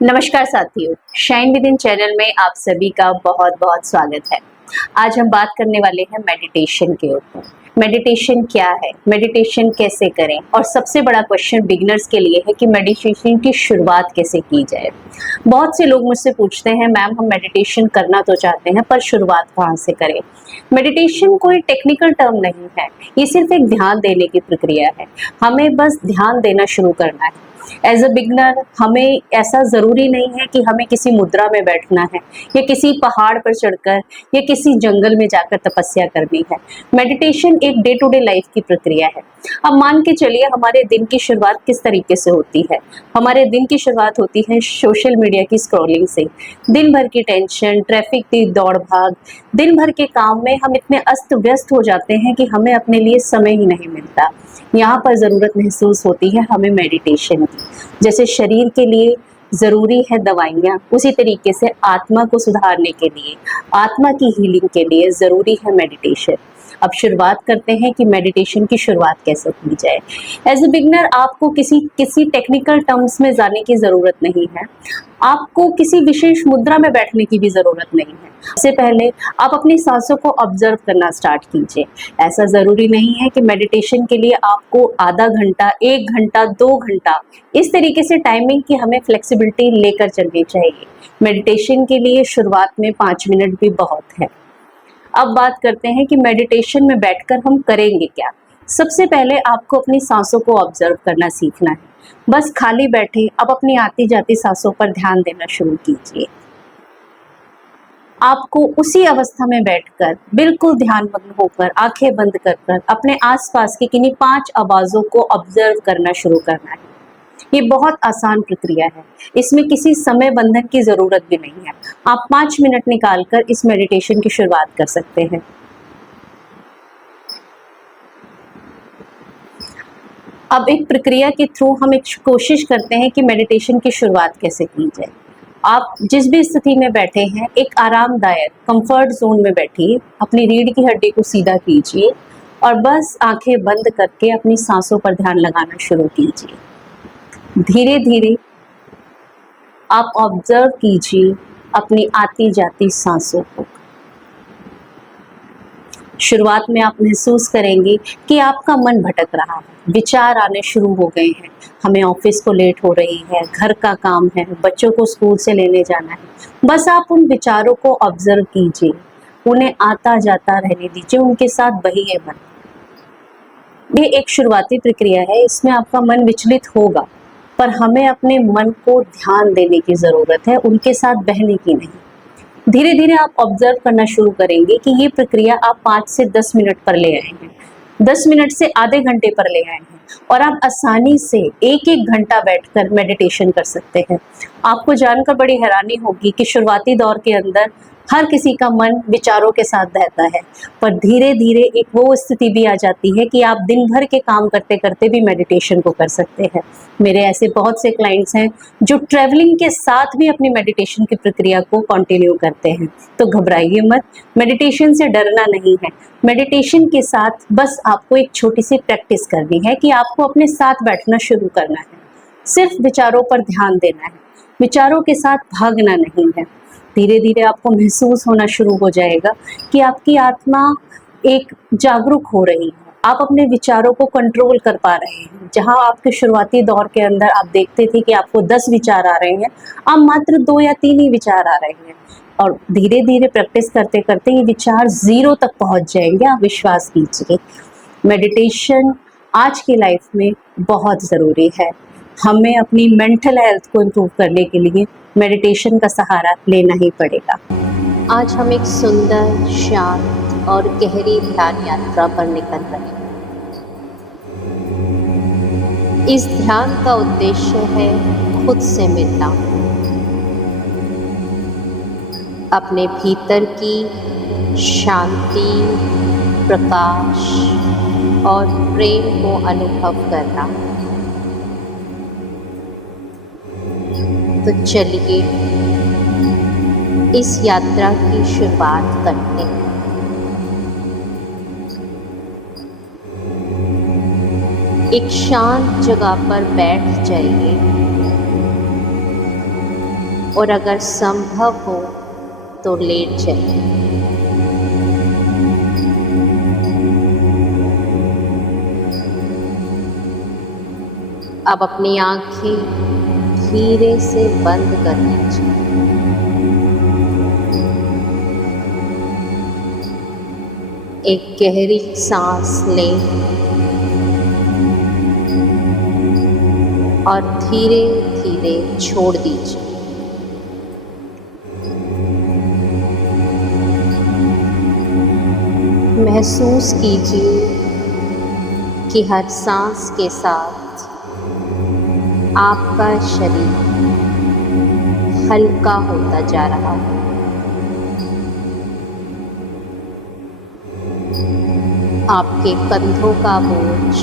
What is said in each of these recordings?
नमस्कार साथियों, shine with in channel में आप सभी का बहुत बहुत स्वागत है। आज हम बात करने वाले हैं मेडिटेशन के ऊपर। मेडिटेशन क्या है, मेडिटेशन कैसे करें, और सबसे बड़ा क्वेश्चन बिगिनर्स के लिए है कि मेडिटेशन की शुरुआत कैसे की जाए। बहुत से लोग मुझसे पूछते हैं, मैम हम मेडिटेशन करना तो चाहते हैं पर शुरुआत कहाँ से करें। मेडिटेशन कोई टेक्निकल टर्म नहीं है, ये सिर्फ एक ध्यान देने की प्रक्रिया है। हमें बस ध्यान देना शुरू करना है। एज अ बिगनर हमें ऐसा ज़रूरी नहीं है कि हमें किसी मुद्रा में बैठना है या किसी पहाड़ पर चढ़कर या किसी जंगल में जाकर तपस्या करनी है। मेडिटेशन एक डे टू डे लाइफ की प्रक्रिया है। अब मान के चलिए हमारे दिन की शुरुआत किस तरीके से होती है। हमारे दिन की शुरुआत होती है सोशल मीडिया की स्क्रॉलिंग से। दिन भर की टेंशन, ट्रैफिक की दौड़ भाग, दिन भर के काम में हम इतने अस्त व्यस्त हो जाते हैं कि हमें अपने लिए समय ही नहीं मिलता। यहाँ पर ज़रूरत महसूस होती है हमें मेडिटेशन की। जैसे शरीर के लिए ज़रूरी है दवाइयाँ, उसी तरीके से आत्मा को सुधारने के लिए, आत्मा की हीलिंग के लिए ज़रूरी है मेडिटेशन। अब शुरुआत करते हैं कि मेडिटेशन की शुरुआत कैसे की जाए। एज ए बिगनर आपको किसी टेक्निकल टर्म्स में जाने की ज़रूरत नहीं है। आपको किसी विशेष मुद्रा में बैठने की भी ज़रूरत नहीं है। सबसे पहले आप अपनी सांसों को ऑब्जर्व करना स्टार्ट कीजिए। ऐसा ज़रूरी नहीं है कि मेडिटेशन के लिए आपको आधा घंटा, 1 घंटा, 2 घंटा, इस तरीके से टाइमिंग की हमें फ्लेक्सिबिलिटी लेकर चलनी चाहिए। मेडिटेशन के लिए शुरुआत में 5 मिनट भी बहुत है। अब बात करते हैं कि मेडिटेशन में बैठकर हम करेंगे क्या। सबसे पहले आपको अपनी सांसों को ऑब्जर्व करना सीखना है। बस खाली बैठे अब अपनी आती जाती सांसों पर ध्यान देना शुरू कीजिए। आपको उसी अवस्था में बैठकर बिल्कुल ध्यानमग्न होकर आंखें बंद कर कर अपने आसपास की किन्हीं 5 आवाज़ों को ऑब्जर्व करना शुरू करना है। ये बहुत आसान प्रक्रिया है, इसमें किसी समय बंधन की ज़रूरत भी नहीं है। आप 5 मिनट निकालकर इस मेडिटेशन की शुरुआत कर सकते हैं। अब एक प्रक्रिया के थ्रू हम एक कोशिश करते हैं कि मेडिटेशन की शुरुआत कैसे की जाए। आप जिस भी स्थिति में बैठे हैं, एक आरामदायक कंफर्ट जोन में बैठिए, अपनी रीढ़ की हड्डी को सीधा कीजिए और बस आंखें बंद करके अपनी सांसों पर ध्यान लगाना शुरू कीजिए। धीरे धीरे आप ऑब्जर्व कीजिए अपनी आती जाती सांसों को। शुरुआत में आप महसूस करेंगे कि आपका मन भटक रहा है, विचार आने शुरू हो गए हैं। हमें ऑफिस को लेट हो रही है, घर का काम है, बच्चों को स्कूल से लेने जाना है। बस आप उन विचारों को ऑब्जर्व कीजिए, उन्हें आता जाता रहने दीजिए, उनके साथ बहिए मत। ये एक शुरुआती प्रक्रिया है, इसमें आपका मन विचलित होगा, पर हमें अपने मन को ध्यान देने की ज़रूरत है, उनके साथ बहने की नहीं। धीरे धीरे आप ऑब्जर्व करना शुरू करेंगे कि ये प्रक्रिया आप 5 से 10 मिनट पर ले आए हैं, 10 मिनट से आधे घंटे पर ले आए हैं, और आप आसानी से 1-1 घंटा बैठकर मेडिटेशन कर सकते हैं। आपको जानकर बड़ी हैरानी होगी कि शुरुआती दौर के अंदर हर किसी का मन विचारों के साथ बहता है, पर धीरे धीरे एक वो स्थिति भी आ जाती है कि आप दिन भर के काम करते करते भी मेडिटेशन को कर सकते हैं। मेरे ऐसे बहुत से क्लाइंट्स हैं जो ट्रैवलिंग के साथ भी अपनी मेडिटेशन की प्रक्रिया को कंटिन्यू करते हैं। तो घबराइए मत, मेडिटेशन से डरना नहीं है। मेडिटेशन के साथ बस आपको एक छोटी सी प्रैक्टिस करनी है कि आपको अपने साथ बैठना शुरू करना है, सिर्फ विचारों पर ध्यान देना है, विचारों के साथ भागना नहीं है। धीरे धीरे आपको महसूस होना शुरू हो जाएगा कि आपकी आत्मा एक जागरूक हो रही है, आप अपने विचारों को कंट्रोल कर पा रहे हैं। जहां आपके शुरुआती दौर के अंदर आप देखते थे कि आपको 10 विचार आ रहे हैं, अब मात्र 2 या 3 ही विचार आ रहे हैं, और धीरे धीरे प्रैक्टिस करते करते ये विचार 0 तक पहुंच जाएंगे। आप विश्वास कीजिए, मेडिटेशन आज की लाइफ में बहुत ज़रूरी है। हमें अपनी मेंटल हेल्थ को इम्प्रूव करने के लिए मेडिटेशन का सहारा लेना ही पड़ेगा। आज हम एक सुंदर, शांत और गहरी ध्यान यात्रा पर निकल रहे हैं। इस ध्यान का उद्देश्य है खुद से मिलना, अपने भीतर की शांति, प्रकाश और प्रेम को अनुभव करना। तो चलिए इस यात्रा की शुरुआत करते हैं। एक शांत जगह पर बैठ जाइए। और अगर संभव हो तो लेट जाइए। अब अपनी आंखें धीरे से बंद कर लीजिए। एक गहरी सांस लें और धीरे धीरे छोड़ दीजिए। महसूस कीजिए कि हर सांस के साथ आपका शरीर हल्का होता जा रहा है। आपके कंधों का बोझ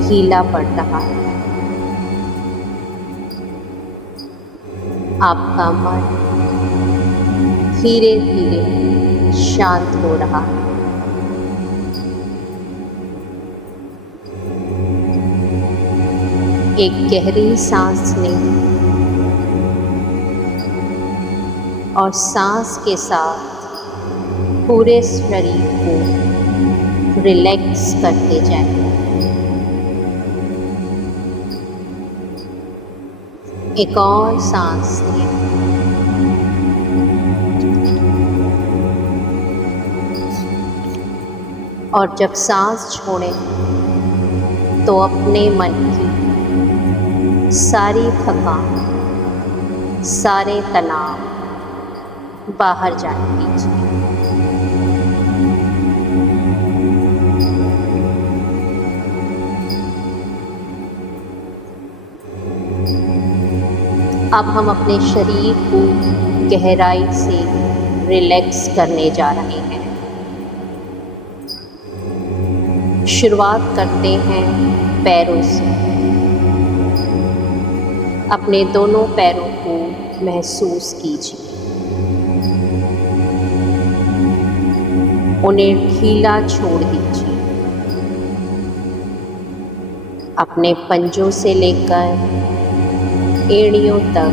ढीला पड़ रहा है। आपका मन धीरे धीरे शांत हो रहा है। एक गहरी सांस लें और सांस के साथ पूरे शरीर को रिलैक्स करते जाएं। एक और सांस लें और जब सांस छोड़ें तो अपने मन की सारी थकान, सारे तनाव बाहर जाने दीजिए। अब हम अपने शरीर को गहराई से रिलैक्स करने जा रहे हैं। शुरुआत करते हैं पैरों से। अपने दोनों पैरों को महसूस कीजिए। उन्हें ढीला छोड़ दीजिए। अपने पंजों से लेकर एड़ियों तक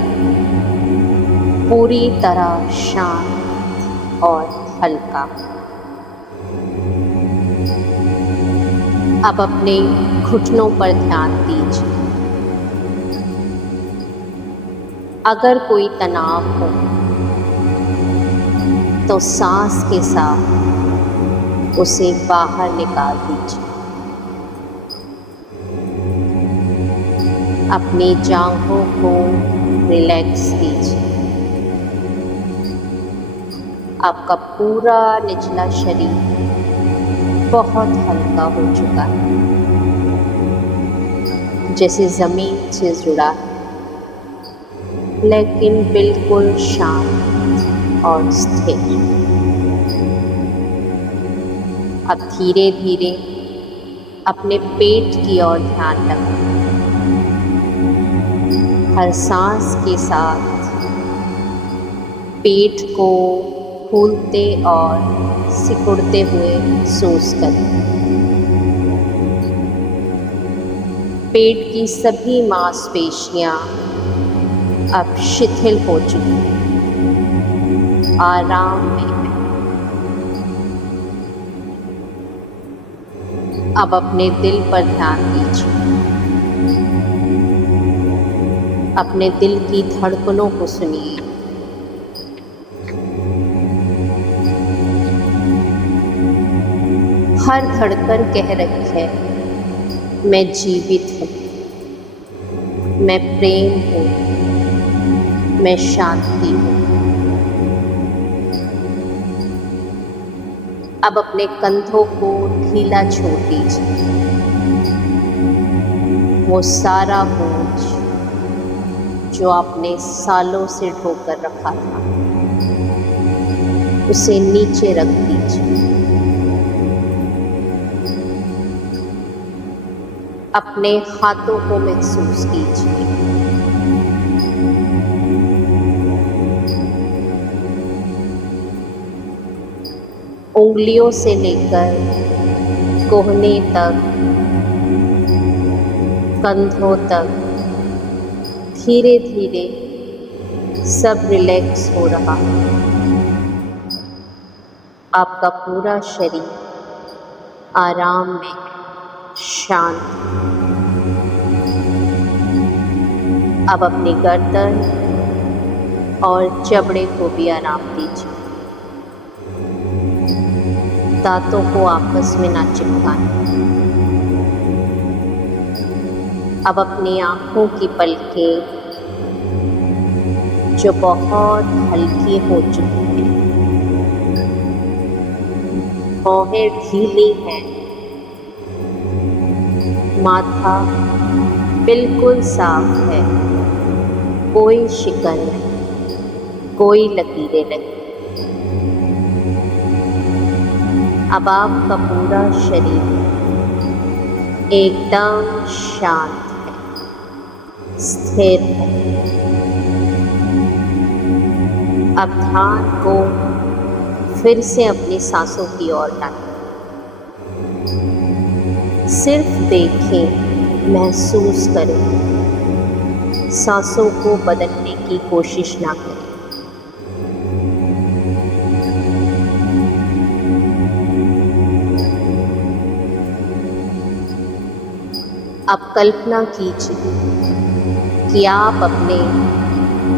पूरी तरह शांत और हल्का। अब अपने घुटनों पर ध्यान दीजिए। अगर कोई तनाव हो तो सांस के साथ उसे बाहर निकाल दीजिए। अपनी जांघों को रिलैक्स कीजिए। आपका पूरा निचला शरीर बहुत हल्का हो चुका है, जैसे जमीन से जुड़ा है, लेकिन बिल्कुल शांत और स्थिर। अब धीरे धीरे अपने पेट की ओर ध्यान रखें। हर सांस के साथ पेट को फूलते और सिकुड़ते हुए महसूस करें। पेट की सभी मांसपेशियां अब शिथिल हो चुकी हैं, आराम में है। अब अपने दिल पर ध्यान दीजिए। अपने दिल की धड़कनों को सुनिए। हर धड़कन कह रही है, मैं जीवित हूँ, मैं प्रेम हूँ, मैं शांति हूँ। अब अपने कंधों को ढीला छोड़ दीजिए। वो सारा बोझ जो आपने सालों से ढोकर रखा था, उसे नीचे रख दीजिए। अपने हाथों को महसूस कीजिए। उंगलियों से लेकर कोहनी तक, कंधों तक धीरे धीरे सब रिलैक्स हो रहा है। आपका पूरा शरीर आराम में है, शांत। अब अपनी गर्दन और जबड़े को भी आराम दीजिए। दांतों को आपस में ना चिपकाएं। अब अपनी आँखों की पलकें जो बहुत हल्की हो चुकी हैं, भौहें ढीली हैं, माथा बिल्कुल साफ है, कोई शिकन नहीं, कोई लकीरें नहीं। अब आपका पूरा शरीर एकदम शांत है, स्थिर है। अब ध्यान को फिर से अपनी सांसों की ओर लाएं। सिर्फ देखें, महसूस करें, सांसों को बदलने की कोशिश ना करें। अब कल्पना कीजिए कि आप अपने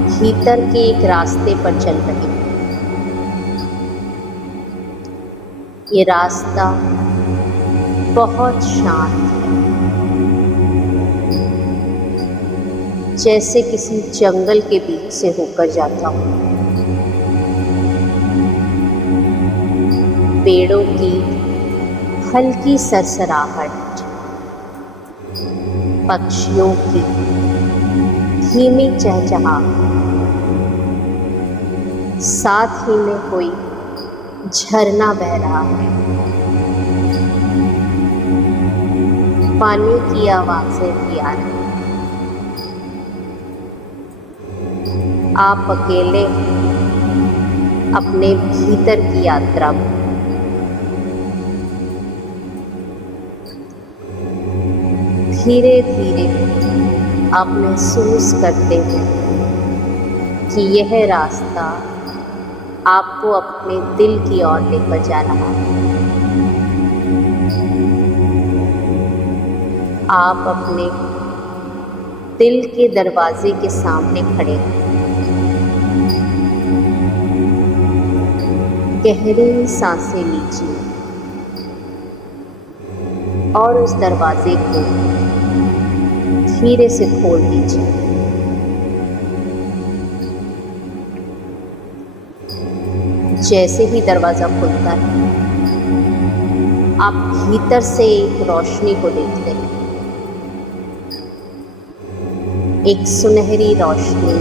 भीतर के एक रास्ते पर चल रहे हैं। ये रास्ता बहुत शांत है, जैसे किसी जंगल के बीच से होकर जाता हूँ। पेड़ों की हल्की सरसराहट, पक्षियों की धीमी चहचहाहट, साथ ही में कोई झरना बह रहा है। पानी की आवाजें भी आ रही हैं। आप अकेले अपने भीतर की यात्रा में। धीरे धीरे आप महसूस करते हैं कि यह रास्ता आपको अपने दिल की ओर लेकर जा रहा है। आप अपने दिल के दरवाजे के सामने खड़े हैं। गहरी सांसें लीजिए और उस दरवाजे को धीरे से खोल दीजिए। जैसे ही दरवाजा खुलता है, आप भीतर से एक रोशनी को देखते हैं। एक सुनहरी रोशनी,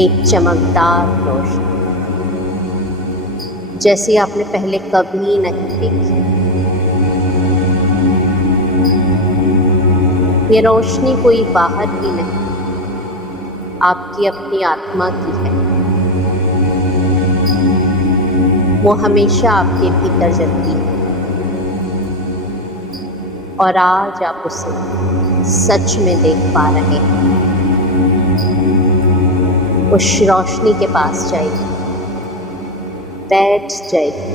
एक चमकदार रोशनी, जैसे आपने पहले कभी नहीं देखी। ये रोशनी कोई बाहर की नहीं, आपकी अपनी आत्मा की है। वो हमेशा आपके भीतर जलती है और आज आप उसे सच में देख पा रहे हैं। उस रोशनी के पास जाइए, बैठ जाइए,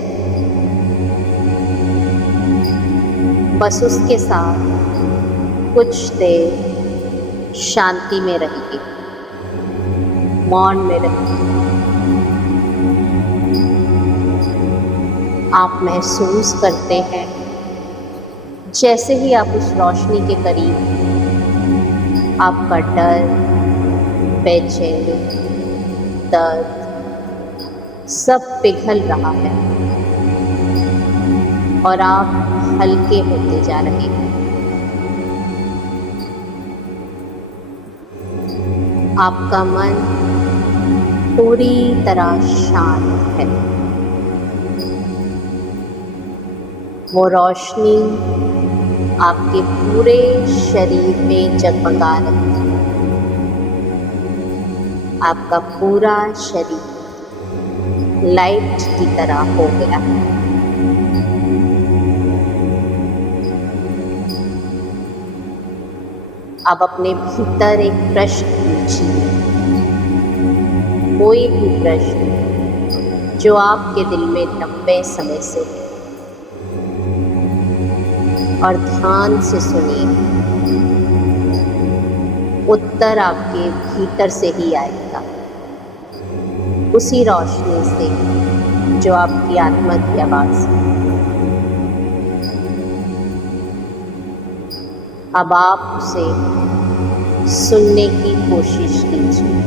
बस उसके साथ कुछ देर शांति में रहिए, मौन में रहिए। आप महसूस करते हैं जैसे ही आप उस रोशनी के करीब, आपका डर, बेचैनी, दर्द सब पिघल रहा है और आप हल्के होते जा रहे हैं। आपका मन पूरी तरह शांत है। वो रोशनी आपके पूरे शरीर में जगमगा रही है। आपका पूरा शरीर लाइट की तरह हो गया है। अब अपने भीतर एक प्रश्न पूछिए, कोई भी प्रश्न जो आपके दिल में लंबे समय से है, और ध्यान से सुनिए, उत्तर आपके भीतर से ही आएगा, उसी रोशनी से जो आपकी आत्मा की आवाज़ है। अब आप उसे सुनने की कोशिश कीजिए।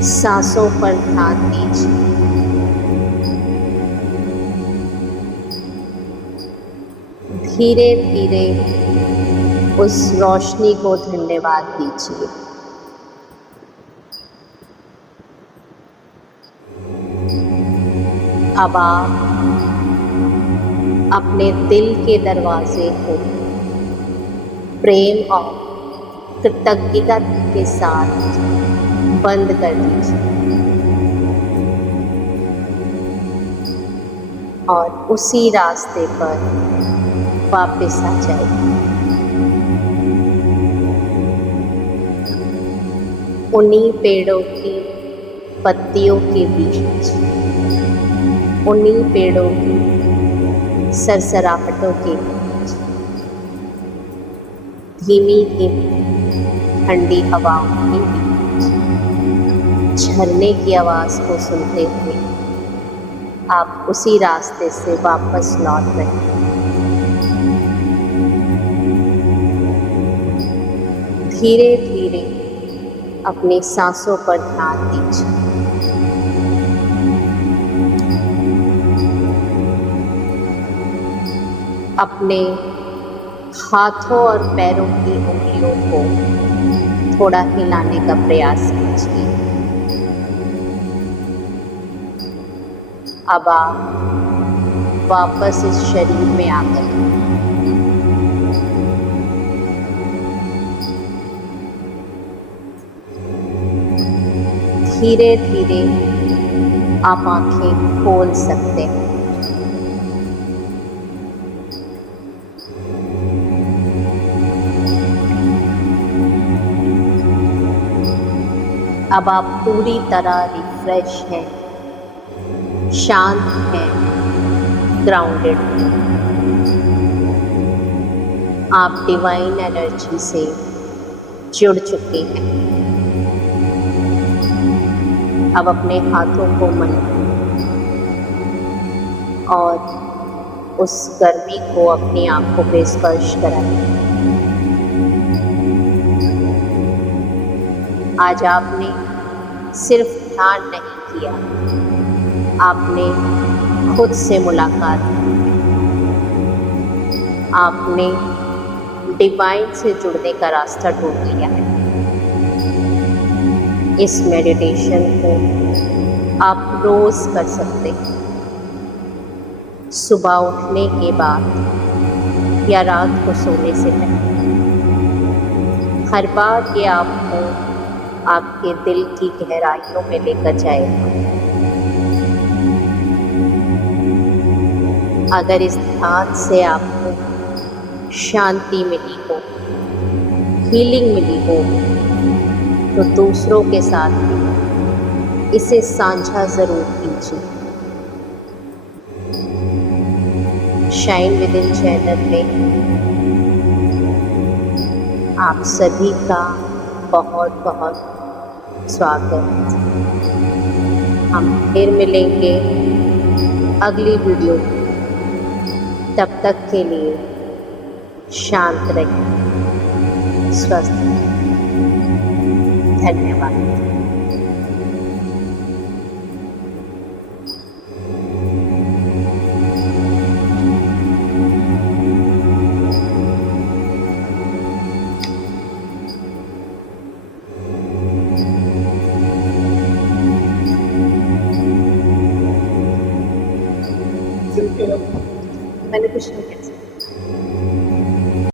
सांसों पर ध्यान दीजिए। धीरे धीरे उस रोशनी को धन्यवाद दीजिए। अब आप अपने दिल के दरवाजे को प्रेम और कृतज्ञता के साथ बंद कर दीजिए और उसी रास्ते पर वापस आ जाइए। उन्हीं पेड़ों की पत्तियों के बीच, उन्हीं पेड़ों की सरसराहटों के बीच, धीमी धीमी ठंडी हवाओं के बीच, झरने की आवाज़ को सुनते हुए आप उसी रास्ते से वापस लौट रहे हैं। धीरे धीरे अपनी सांसों पर ध्यान दीजिए। अपने हाथों और पैरों की उंगलियों को थोड़ा हिलाने का प्रयास कीजिए। अब आप वापस इस शरीर में आ गए। धीरे धीरे आप आंखें खोल सकते हैं। अब आप पूरी तरह रिफ्रेश हैं, शांत हैं, ग्राउंडेड हैं। आप डिवाइन एनर्जी से जुड़ चुके हैं। अब अपने हाथों को मलिए और उस गर्मी को अपनी आंखों पे स्पर्श कराइए। आज आपने सिर्फ ध्यान नहीं किया, आपने खुद से मुलाकात की। आपने डिवाइन से जुड़ने का रास्ता ढूंढ लिया है। इस मेडिटेशन को आप रोज़ कर सकते हैं, सुबह उठने के बाद या रात को सोने से पहले। हर बार ये आपको आपके दिल की गहराइयों में लेकर जाएगा। अगर इस ध्यान से आपको शांति मिली हो, हीलिंग मिली हो, तो दूसरों के साथ भी इसे साझा ज़रूर कीजिए। शाइन विद इन चैनल में आप सभी का बहुत बहुत स्वागत। हम फिर मिलेंगे अगली वीडियो में। तब तक के लिए शांत रहिए, स्वस्थ रहिए। धन्यवाद। मैंने कुछ नहीं किया।